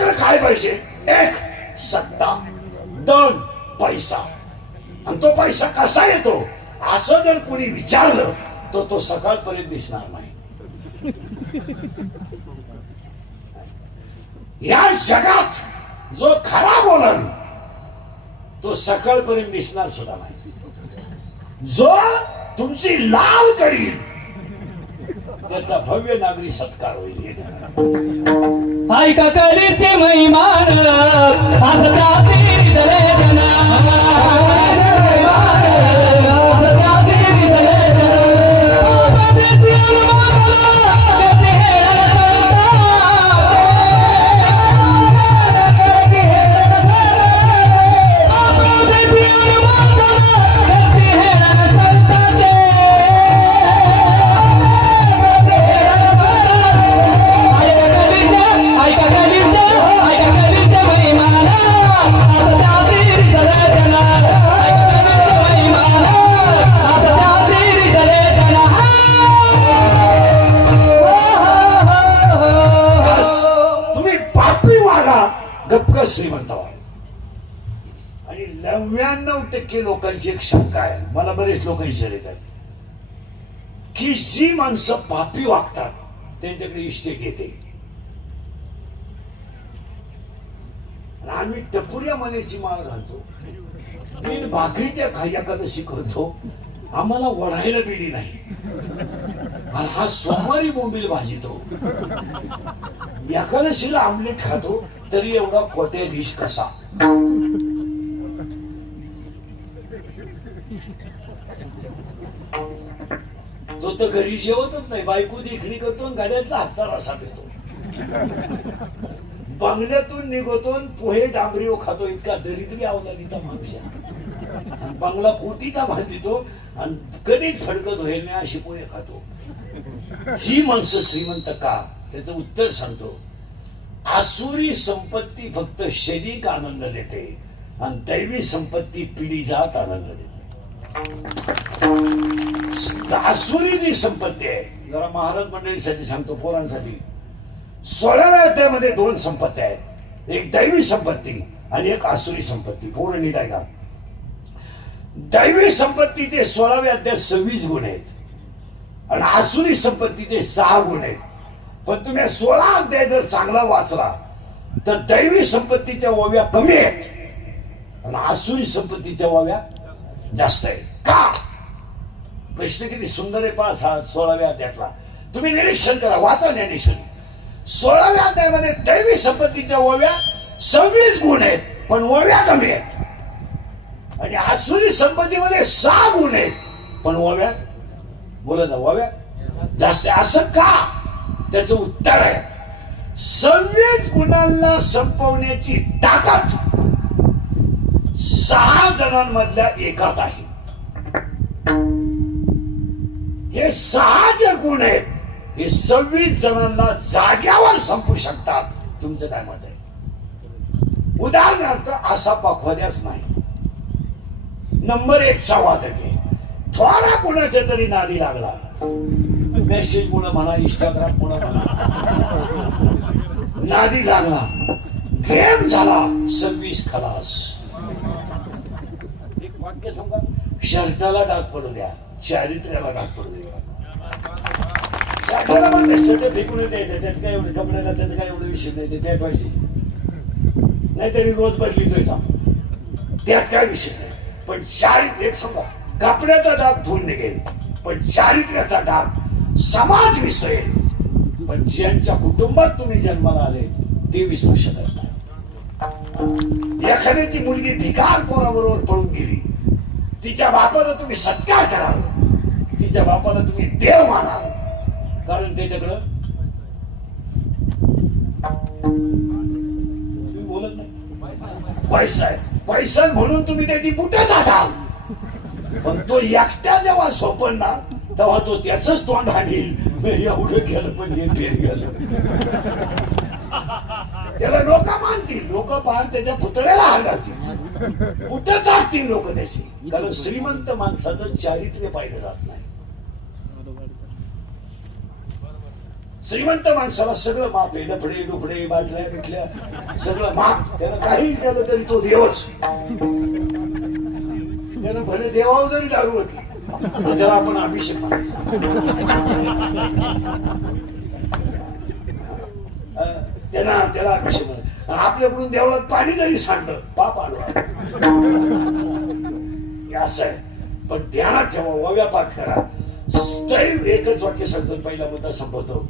काय पाहिजे एक सत्ता. दोन पैसा. आणि तो पैसा कसा येतो? असं जर कोणी विचारलं तर तो सकाळपर्यंत दिसणार नाही. या जगात जो खरा बोलल तो सकाळपर्यंत दिसणार सुद्धा नाही. जो तुमची लाल करील त्याचा भव्य नागरी सत्कार होईल. ऐका कलीचे महिमान हसता टक्के एक शंका आहे मला बरेच लोक विचारतात की जी माणसं पापी वागतात त्यांच्याकडे इष्टेक येते आम्ही टपुऱ्या मनेची माळ घालतो. तीन भाकरीच्या खायकाला शिकवतो. आम्हाला वढायला बिडी नाही. आणि हा सोमवारी बोंबील भाजितो. एकादशीला आमलेट खातो तरी एवढा कोट्याधीश कसा तो तर घरी जेवतच नाही. बायको देखणी करतो आणि गाड्यांचा हातचा रसा देतो बंगल्यातून निघतो आणि पोहे डांबरीव खातो. इतका दरिद्री अवलादीचा माणूस बंगला कोटीचा बांधितो आणि कधीच फडकत होईल नाही अशी पोहे खातो. ही माणसं श्रीमंत का? त्याचं उत्तर सांगतो. आसुरी संपत्ती फक्त शरीक आनंद देते आणि दैवी संपत्ती पिढी जात आनंद देते. आसुरी संपत्ती आहे. जरा महाराज मंडळीसाठी सांगतो पोरांसाठी. सोळाव्या अध्यायामध्ये दोन संपत्ती आहेत. एक दैवी संपत्ती आणि एक आसुरी संपत्ती. पूर्ण नीट आहे का दैवी संपत्तीचे सोळाव्या अध्याय सव्वीस गुण आहेत. आणि आसुरी संपत्तीचे सहा गुण आहेत. पण तुम्ही सोळा अध्याय जर चांगला वाचला तर दैवी संपत्तीच्या ओव्या कमी आहेत. आणि आसुरी संपत्तीच्या ओव्या जास्त आहेत. का? प्रश्न किती सुंदर आहे पास हा सोळाव्या अध्यायातला. तुम्ही निरीक्षण करा वाचा ज्ञानेश्वरी सोळाव्या अध्यायामध्ये दैवी संपत्तीच्या ओव्या सव्वीस गुण आहेत पण ओव्या कमी आहेत. आणि आसुरी संपत्तीमध्ये सहा गुण आहेत पण ओव्या बोला जा ओव्या? जास्त असं का? त्याचं उत्तर आहे. सव्वीस गुणांना संपवण्याची ताकद सहा जणांमधल्या एकात आहे. हे सहा जे गुण आहेत हे सव्वीस जणांना जाग्यावर संपू शकतात. तुमचं काय मत आहे? उदाहरणार्थ असा पखवाद्याच नाही. नंबर एक चा वादक आहे. थोडा कुणाच्या तरी नादी लागला. मेसेज मुळे म्हणा इंस्टाग्राम मुळे म्हणा. नादी लागला. गेम झाला. सव्वीस खलास. एक वाक्य सांगा. शर्टाला डाग पडू द्या. चारित्र्याला डाग पडू द्या. शर्टाला पण ते फेकून द्यायचं त्याचं काय एवढं कपड्याला त्याचं काय एवढं विषय नाही ते त्या नाहीतरी रोज बदलितोय सांग त्यात काय विशेष नाही. पण चारित्र्य एक सांगा कपड्याचा डाग धुवून निघेल पण चारित्र्याचा डाग समाज विसरेल. पण ज्यांच्या कुटुंबात तुम्ही जन्माला आले ते विसरू शकत नाही. एखाद्याची मुलगी भिकार कोणाबरोबर पळून गेली तिच्या बापाला तुम्ही सत्कार कराल. तिच्या बापाला तुम्ही देव मानाल. कारण त्याच्याकडं तुम्ही बोलत नाही. पैसा आहे. पैसा म्हणून तुम्ही त्याची बुटं चाटाल पण तो एकट्या जेव्हा सोपन ना तेव्हा तो त्याच तोंड आणील. एवढं गेलं पण हे फेर गेलं. त्याला लोक मानतील. लोक पाहून त्याच्या पुतळ्याला हार घालतील. कुठे चाटतील लोक त्याची? कारण श्रीमंत माणसाचं चारित्र्य पाहिलं जात नाही. श्रीमंत माणसाला सगळं माप आहे. लफडे डुफडे बाटल्या बिटल्या सगळं माप. त्यानं काही केलं तरी तो देवच. त्यानं भले देवावर जरी दारू होती तर त्याला आपण अभिषेक मानायचा. त्यांना त्याला अभिषेक म्हणायचा आपल्याकडून देवळात पाणी जरी सांडलं पाप आलो. हे असं आहे. पण ध्यानात ठेवा वव्या करा. दैव एकच वाक्य सांगतो पहिला मुद्दा संपवतो.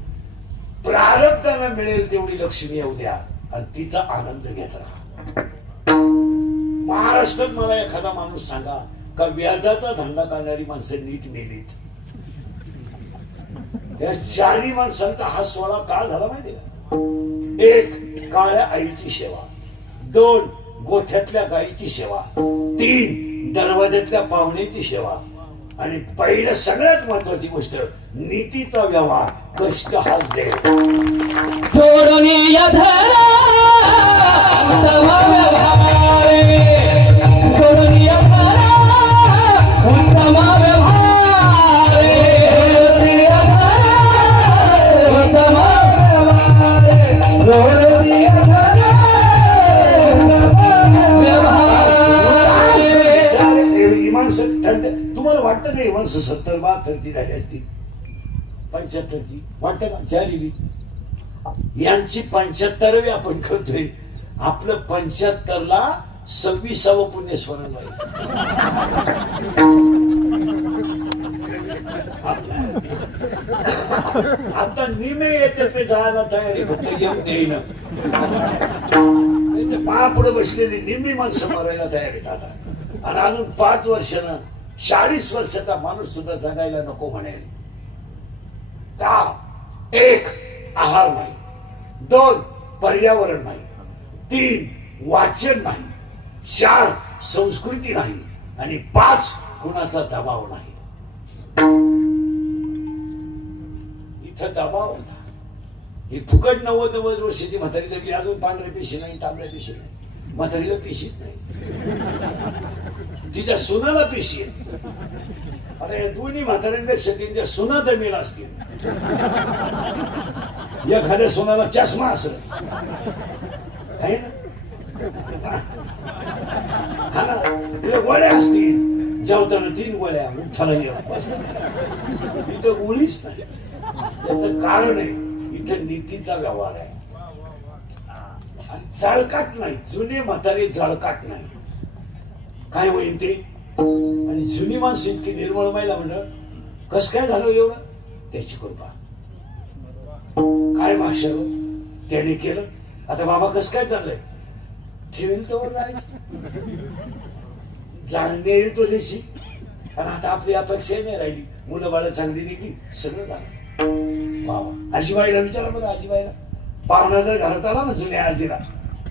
प्रारब्धाला मिळेल तेवढी लक्ष्मी येऊ द्या आणि तिचा आनंद घेत राहा. महाराष्ट्रात मला एखादा माणूस सांगा का व्याजाचा धंदा करणारी माणसं नीट मेलीत? या चारही माणसांचा हा सोहळा का झाला माहिती का? एक काळ्या आईची सेवा. दोन गोठ्यातल्या गायीची सेवा. तीन दरवाज्यातल्या पाहुण्याची सेवा. आणि पहिलं सगळ्यात महत्वाची गोष्ट नीतीचा व्यवहार कष्ट हाच देव. जोडणी वाटत नाही वर्ष सत्तर बहात्तरची झाली असती. पंच्याहत्तरची वाटतं का? झाली यांची पंच्याहत्तरावी आपण करतोय. आपलं पंच्याहत्तरला सव्वीसावं पुण्यस्मरण राहील आता निमे येते जायला तयारी फक्त येऊन देईन पुढे बसलेली निम्मी माणसं मरायला तयार आहेत आता. आणि अजून पाच वर्षानं चाळीस वर्षाचा माणूस सुद्धा जगायला नको म्हणेल. का? एक आहार नाही. दोन पर्यावरण नाही. तीन वाचन नाही. चार संस्कृती नाही. आणि पाच कुणाचा दबाव नाही. इथं दबाव होता. ही फुकट नव्वद नव्वद वर्षाची म्हातारी अजून पांढऱ्या पेशी नाही तांबड्या पेशी नाही. म्हातारीला पेशीत नाही. तिच्या सुनाला पिशी आहे. अरे या दोन्ही म्हाताऱ्यांपेक्षा त्यांच्या सुना दमेल असतील. एखाद्या सुनाला चष्मा असेल. आहे ना? तिला गोळ्या असतील. जेवताना तीन गोळ्या उठाला एक. बस इथं गोळीच नाही. त्याच कारण आहे इथं नीतीचा व्यवहार आहे. आणि जळकाट नाही. जुने म्हातारे जळकाट नाही. काय होईल ते? आणि जुनी माणसं इतकी निर्मळ व्हायला म्हणलं कस काय झालं एवढं? त्याची कृपा. काय भाषा हो? त्याने केलं? आता बाबा कस काय चाललंय? ठेवेल तो राहायचं. जाणणे येईल तो देशी आणि आता आपली अपेक्षा नाही राहिली. मुलं बाळ चांगली निघली सगळं झालं. वा आजीबाईला विचारा बरं आजीबाईला. पाहुणा जर घरात आला ना जुन्या आजीला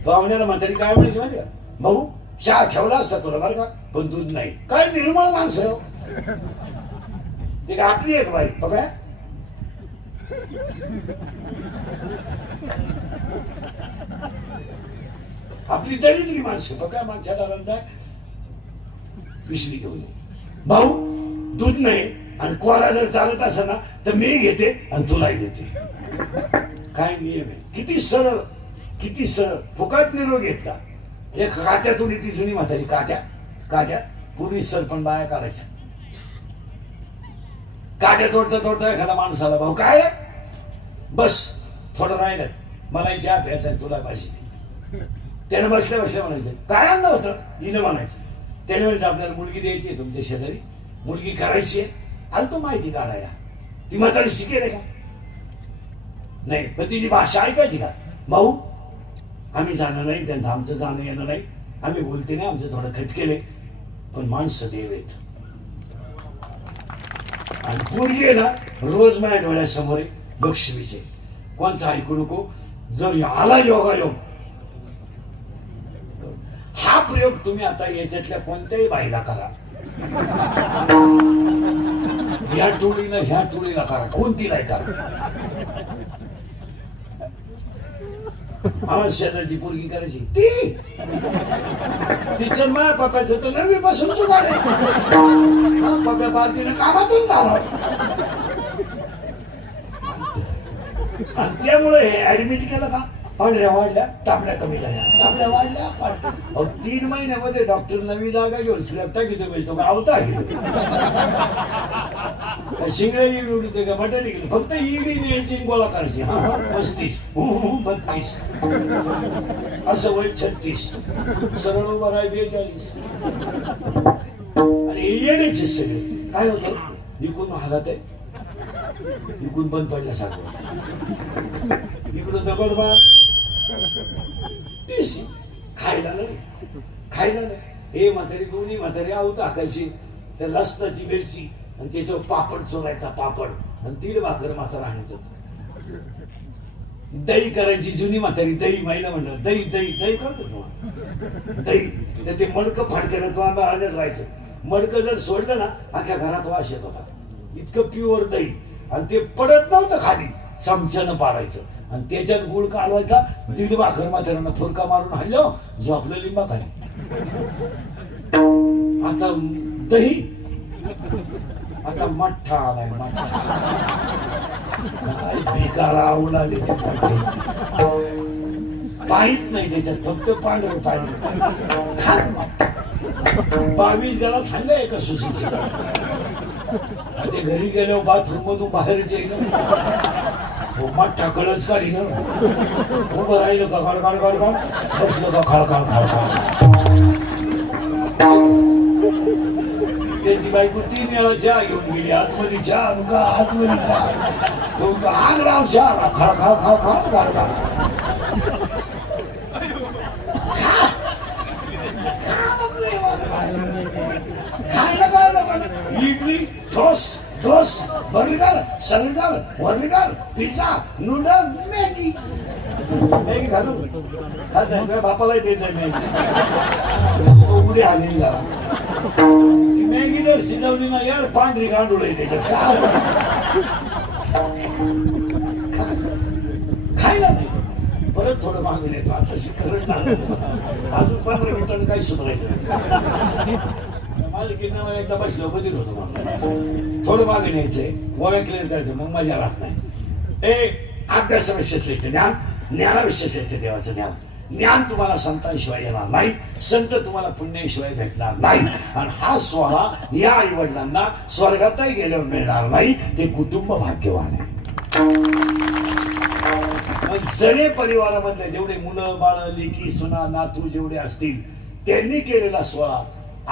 पाहुण्याला म्हातारी काय म्हणायची माहिती भाऊ चहा ठेवला असता तुला बरं का? पण दूध नाही. काय निर्मळ माणसं हो. ते काय आपली एक बाई बघा. आपली दरिद्री माणसं बघा माझ्या दारांचा विसरी घेऊन भाऊ दूध नाही आणि कोरा जर चालत असेल ना तर मी घेते आणि तुलाही देते. काय नियम आहे? किती सरळ किती सरळ. फुकट निरोग घेतला हे एक काट्यातून ती जुनी म्हातारी काट्या काट्या. पूर्वी सरपण बाया काढायच्या. काट्या तोडता तोडता एखादा माणूस आला भाऊ काय रे? बस थोडं राहिलं. मला इच्छा प्यायचा तुला पाहिजे. त्यानं बसल्या बसल्या म्हणायचं काय आणलं होतं? हिनं म्हणायचं त्याने म्हणजे आपल्याला मुलगी द्यायची आहे तुमच्या शेजारी. मुलगी करायची आहे. आलं तो माहिती काढायला. ती म्हातारी शिकेल का? नाही पण तिची भाषा ऐकायची का? भाऊ आम्ही जाणं नाही त्यांचं आमचं जाणं येणं नाही. आम्ही बोलते नाही आमचं थोडं खटकेले पण माणसं देव आहेत. आणि पूर्वी आहे ना रोज माझ्या डोळ्यासमोर आहे बक्षिसे कोणचं ऐकू नको? जर आला योगायोग हा प्रयोग तुम्ही आता याच्यातल्या कोणत्याही बाईला करा. ह्या टोळीनं ह्या टोळीला करा. कोणतीलाही करा? आम्हाला शेजारची पोरगी करायची. ती? तिचं माझ्या पप्याचं तर नवी बसून जुगाड पप्या पार्टीनं कामातून झाला आणि त्यामुळे हे ऍडमिट केलं का? पांढऱ्या वाढल्या तांबड्या कमी झाल्या. तांबड्या वाढल्या अहो, तीन महिन्यामध्ये डॉक्टर नवी जागा घेऊन स्लॅब टाकीतो मिळतो म्हणजे का आवता घेतो शिंगळे ईड उडते का मटण फक्त ईडी न्यायची गोलाकारची गोळा करायची पस्तीस बत्तीस असं वय छत्तीस सरळ उभा राय बेचाळीस आणि येण्याचे सगळे काय होतं विकून हातात आहे विकून बंद पडल्यासारखं इकडून दगड बा खायला नाही खायला नाही हे म्हातारी दोन्ही म्हातारी आहोत आकाशी त्या लसणाची मिरची आणि त्याच्यावर पापड चोरायचा पापड आणि तीड भाकर म्हातारा आणत दही करायची जुनी म्हातारी दही महिला म्हणलं दही दही दही करतो तुम्हाला दही. तर ते मडकं फाडक्यानं तुम्हाला आलं राहायचं. मडकं जर सोडलं ना अख्या घरात वास येत होता इतकं प्युअर दही. आणि ते पडत नव्हतं खाली. चमच्यानं पाडायचं. आणि त्याच्यात गुळ कालवायचा दीड भाकर म्हाताऱ्यानं फुरका मारून हल्लो झोपलं लिंबा खाली आता दही आता मठ्ठा आलाय मठ्ठा. काय भिकार आवलाले काहीच नाही त्याच्यात फक्त पांढर पाणी बावीस जरा सांगलं एका सुशिक्षित. ते घरी गेलो बाथरूम मधून बाहेर येईल हो मठ्ठा कळच काढी ना. उभं राहिलं का काढ काढ काढ काढ बसलं का खाळ खाळ खाळ खाळ त्याची बायको तीन वेळा चहा घेऊन गेली. आतमध्ये चहा नुका आतमध्ये चहा. तो तो आग लाव चहा. खळ खळ खळ खळ काढ काढ इडली ठोस ढोस बर्गर सर्गर वर्गर पिझ्झा नूडल मॅगी. मॅगी घालू खायचं काय बापालाही देत मॅगी. तो उडी आली जरा. मॅगी जर शिजवली ना यार पांढरी गांडूळ आहे त्याच्यात. खायला नाही. परत थोडं मागे येतो. आता करत अजून पंधरा मिनिटात काही सुधारायचं माझ्या एकदा बसलो बदल होतो मग थोडं मागे न्यायचंय गोव्या क्लिअर करायचं मग मजा राहत नाही. ए अभ्यास समस्या ज्ञान ज्ञानाविषयी श्रेष्ठ देवाचं ज्ञान. ज्ञान तुम्हाला संतांशिवाय येणार नाही संत तुम्हाला पुण्याशिवाय भेटणार नाही. आणि हा सोहळा या आई वडिलांना स्वर्गातही गेल्यावर मिळणार नाही ते कुटुंब भाग्यवान आहे. मग जरे परिवारामधले जेवढे मुलं बाळ लेकी सुना नातू जेवढे असतील त्यांनी केलेला सोहळा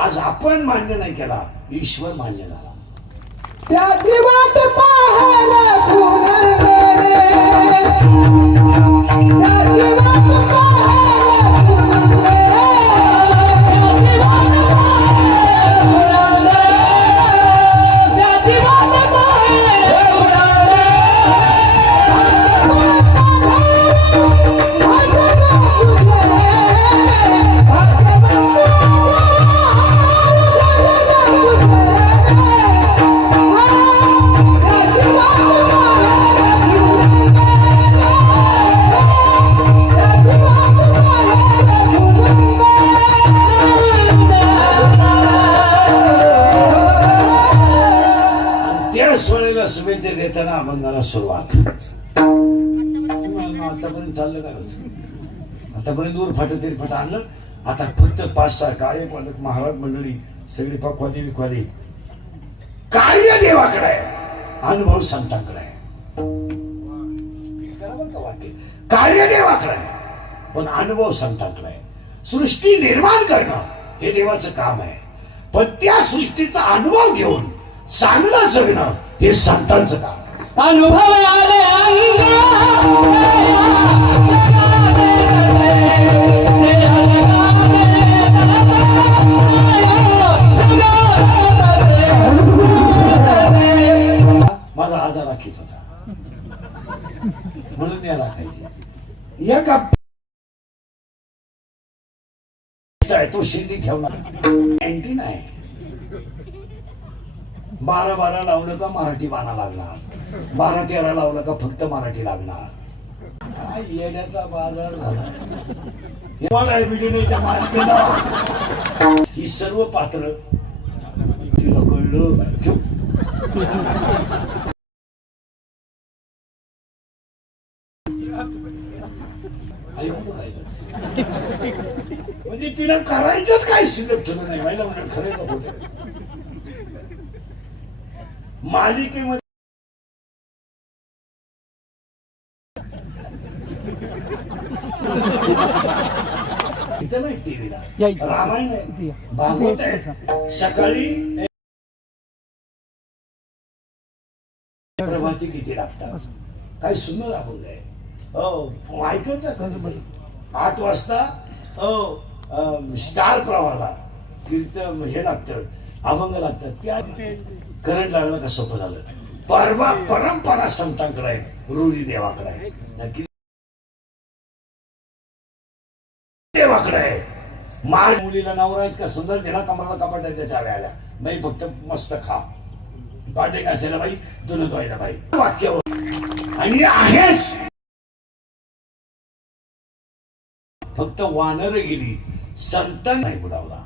आज आपण मान्य नाही केला ईश्वर मान्य झाला. त्याची वाट पाहायला रे. त्या सोहळ्याला देताना अभंगाला सुरुवात. आतापर्यंत चाललं काय होत? आतापर्यंत दूर फाट तरी फाट आणलं. आता फक्त पाच सहा काय पालक महाराज मंडळी सगळी पक्वादी विकवादी कार्य देवाकडे आहे. अनुभव संतांकडे आहे. कार्य देवाकडे आहे. पण अनुभव संतांकडे आहे. सृष्टी निर्माण करणं हे देवाचं काम आहे. पण त्या सृष्टीचा अनुभव घेऊन चांगलं जगणं हे संतांचं काम. अनुभव आले माझा आजार राखीत होता. म्हणून या राखायची या का आहे, तो शिंदी ठेवणार. अँटीन आहे. बारा बारा लावलं का मराठी बाणा लागणार. बारा तेरा लावलं का फक्त मराठी लागणार. काय येण्याचा बाजार झाला. त्या मालिकेला ही सर्व पात्र तिला कळलं. काय म्हणजे तिला करायचंच काय शिल्लक ठेवलं नाही. माहिला खरं का खोटं? मालिकेमध्ये इथं नाही टीव्हीला. या इथं. रामायण आहे. भागवत आहे. सकाळी प्रभाती किती लागतात? काय सुंदर अभंग आहे हो. तुम्ही? आठ वाजता हो. अं, स्टार प्रवाहाला. कीर्तन हे लागतं अभंग लागतात. ते आहे. करंट लागलं का सोपं झालं? परवा परंपरा संतांकडे आहे रुरी देवाकडे आहे. नक्की देवाकडे आहे. मार मुलीला नवरा आहेत का सुंदर दिला कमराला कपाट आहे त्याच्या आल्या बाई फक्त मस्त खा. भांडे घासायला बाई? धुणं धुवायला बाई. वाक्यावर हो. आणि आहेच. फक्त वानर गेली संत नाही बुडावला.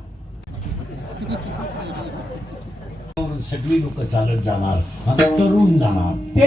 सगळी लोक चालत जाणार तरुण जाणार.